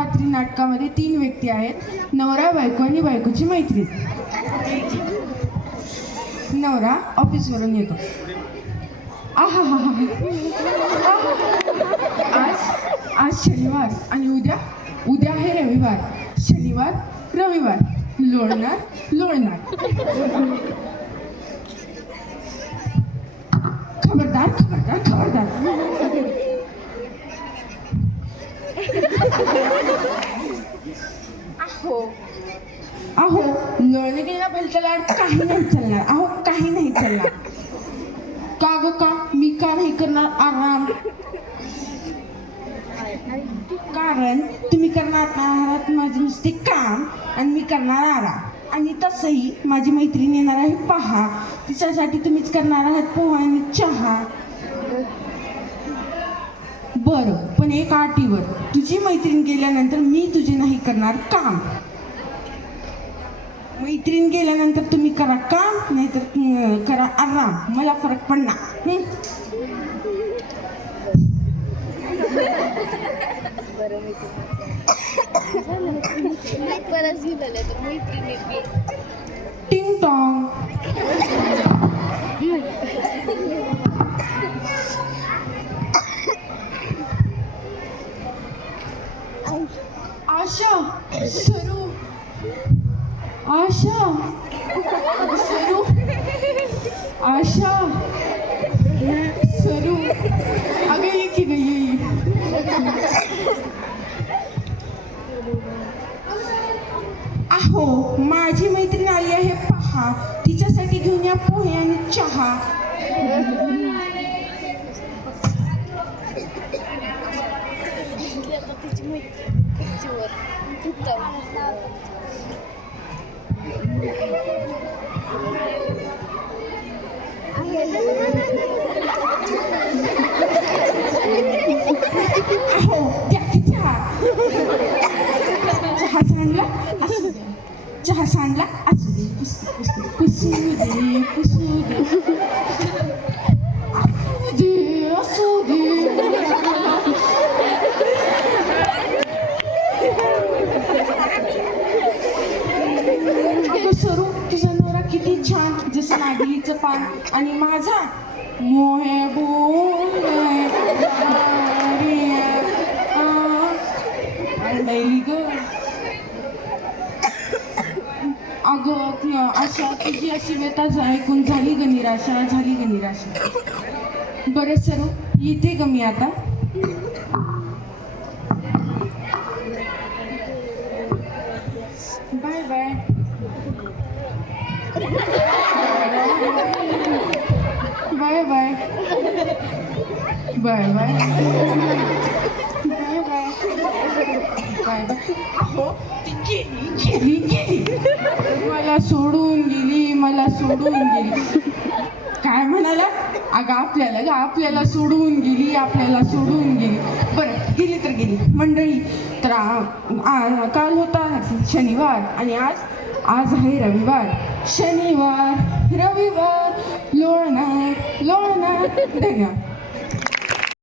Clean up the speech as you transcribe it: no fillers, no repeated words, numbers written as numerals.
रात्री नाटकामध्ये 3 व्यक्ती आहेत, नवरा, बायको आणि बायकोची मैत्रीण. नवरा ऑफिसवरून येतो. आहा हा हा, आज शनिवार आणि उद्या आहे रविवार. शनिवार रविवार लोळणार. खबरदार. अहो लोळणे गेला भलता लाड काही नाही चालणार. काही नाही चालणार. का ग का? मी का नाही करणार आराम? कारण तुम्ही करणार आहात माझे नुसते काम आणि मी करणार आराम. आणि तसंही माझी मैत्रीण येणार आहे पहा. तिच्यासाठी तुम्हीच करणार आहात पोहा आणि चहा. बरं, पण एक अटीवर. तुझी मैत्रीण गेल्यानंतर मी तुझे नाही करणार काम. मैत्रीण गेल्यानंतर तुम्ही करा काम, नाहीतर करा आराम. मला फरक पडणार. टिंग टॉंग. आशा सरू. आशा सरू अगं की गई. अहो माझी मैत्रीण आली आहे पहा. तिच्यासाठी घेऊन या पोहे आणि चहा. अहो द्या की चहा. चहा सांडला असू दे. पुसू दे. अगं सरू, तुझा नवरा किती छान, जसं नागिलीचं पान. आणि माझा मोहे ग. अगं अशा तुझी अशी व्यथा ऐकून झाली ग निराशा. बरं सरू, येते ग मी आता. Bye bye. अहो ती गेली. मला सोडून गेली. काय म्हणाला? अगं आपल्याला सोडून गेली. बरं, गेली तर गेली मंडळी. तर काल होता शनिवार आणि आज आहे रविवार. शनिवार रविवार लोळणार. धन्यवाद.